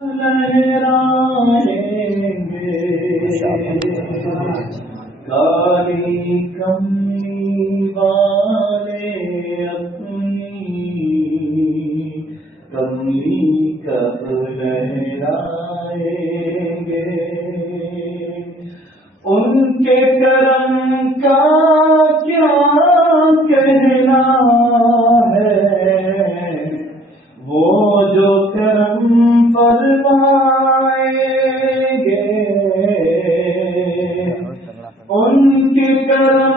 لہرائیں گے کالی کملی والے اپنی کملی کب لہرائیں گے ان کے کرم کا کیا کہنا ہے وہ جو کرم فرمائیں گے ان کے کرم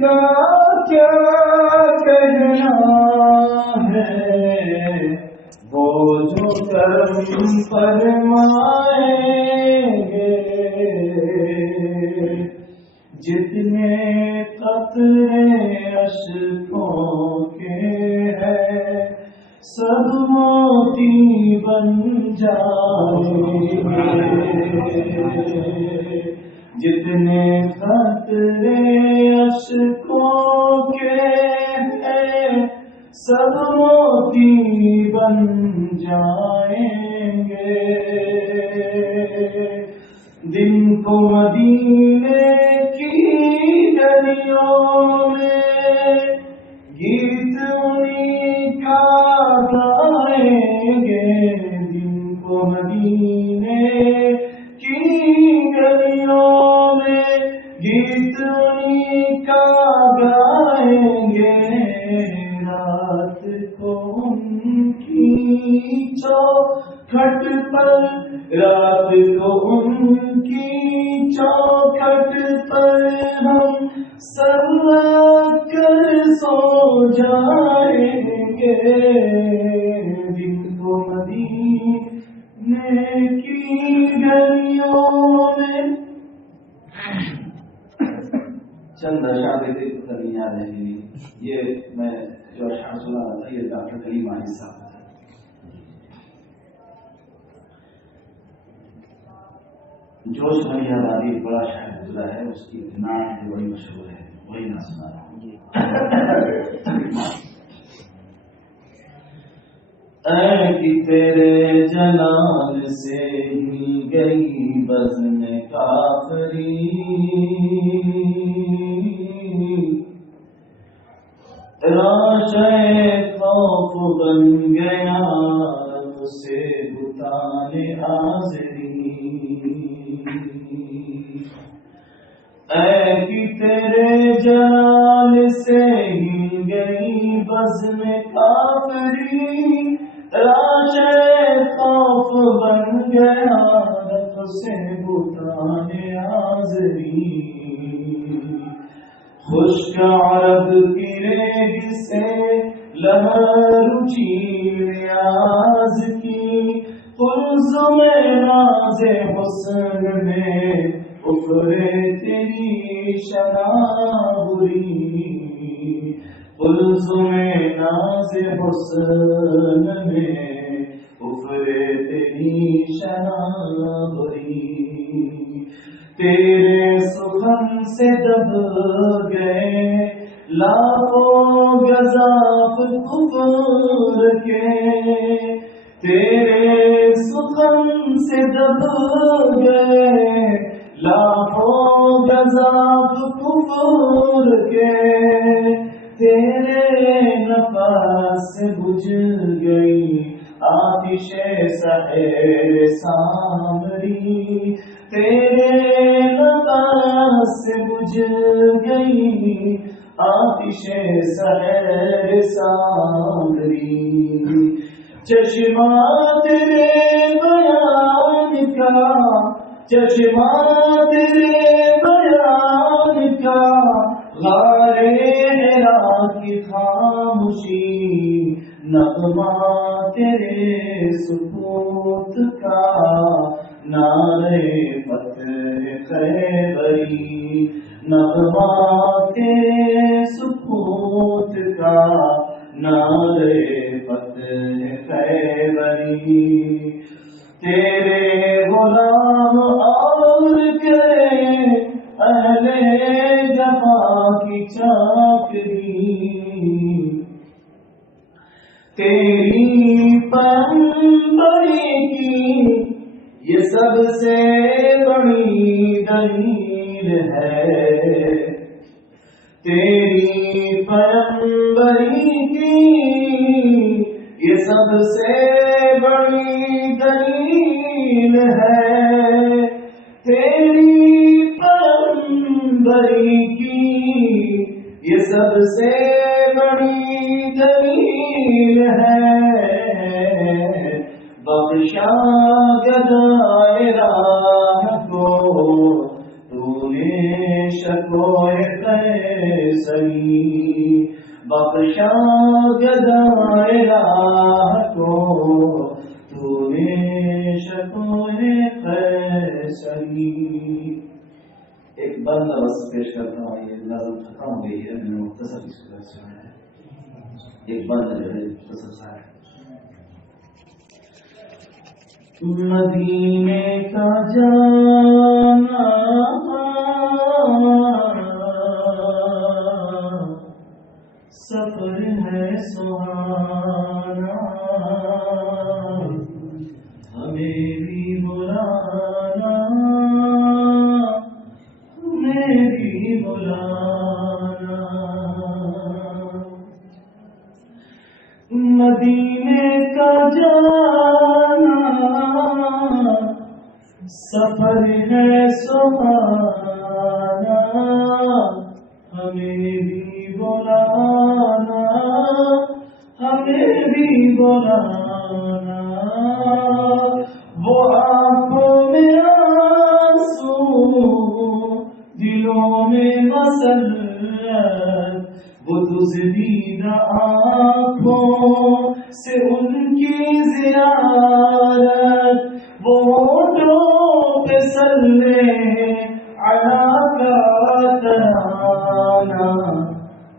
کا کیا کہنا ہے وہ جو کرم فرمائیں گے جتنے قطرے اشکوں کے ہیں سب موتی بن جائیں گے جتنے قطرے اشکوں کے ہیں سب موتی بن جائیں گے دن کو مدینے کی گلیوں میں گیت انہیں کا گائیں گے دن کو مدینے کی گلیوں میں گیت انہیں کا گائیں گے رات کو ان کی چوکھٹ پر رات کو ان کی چوکھٹ پر ہم سر کر سو جائیں گے دن کو مدینے کی گلیوں میں چند اشعار کبھی یاد ہے یہ میں جو اشعار سنا رہا تھا یہ ڈاکٹر کلیم عاجز صاحب تھا جوش بنی آبادی بڑا شاعر گزرا ہے اس کی نعت بڑی مشہور ہے وہی نہ سنا رہا ہوں اے کہ تیرے جلال سے ہی گئی بزم کافری راشے خوف بن گیا اسے بتان حاضری اے کہ تیرے جلال سے ہی گئی بزم کافری راشے خوف بن گیا اسے بتان حاضری خشک عرب کی ریگ سے لہر اٹھی ریاض کی قلزم ناز حسن میں افرے تیری شناوری قلزم ناز حسن میں افرے تیری شناوری تیرے سخن سے دب گئے لاکھوں گزاف کفر کے تیرے سخن سے دب گئے لاکھوں گزاف کفر کے تیرے نفس سے بجھ گئی آتش سحر سامری تیرے نفس سے بجھ گئی آتش سحر سامری چشمہ تیرے بیان کا چشمہ تیرے بیان کا غار حرا کی خاموشی نغمہ تیرے سکوت کا نعرے فتح خیبری نغمہ تیرے سکوت کا نعرے فتح خیبری تیرے غلام اور کرے اہل جفا کی چاکری تیری پیغمبری کی سب سے بڑی دلیل ہے تیری پیغمبری کی، یہ سب سے بڑی دلیل ہے تیری پیغمبری کی، یہ سب سے بڑی دلیل ہے، بخشا گدائے راہ کو تو نے شکوہ قیصری، بخشا گدائے راہ کو تو نے شکوہ قیصری۔ ایک بند لفظ پیش کرتا ہوں، یہ نظم ختم ہو گئی ہے، میں نے مختصر اس کو سنا ہے، ایک بند جو ہے مختصر سا ہے۔ مدینے کا جانا سفر ہے سہانا، ہمیں بھی بلانا، ہمیں بھی بلانا، مدینے کا جانا سفر ہے سہانا، ہمیں بھی بلانا، ہمیں بھی بلانا، وہ آنکھوں میں آنسو دلوں میں مسرت، وہ دزدیدہ آنکھوں سے ان کی زیارت، وہ ہونٹوں پہ صلی علی کا ترانہ،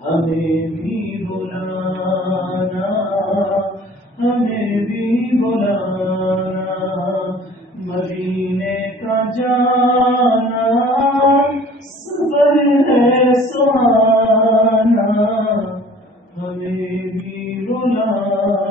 ہمیں بھی بلانا، ہمیں بھی بلانا، مدینے کا جانا سفر ہے سہانا، ہمیں بھی بلانا۔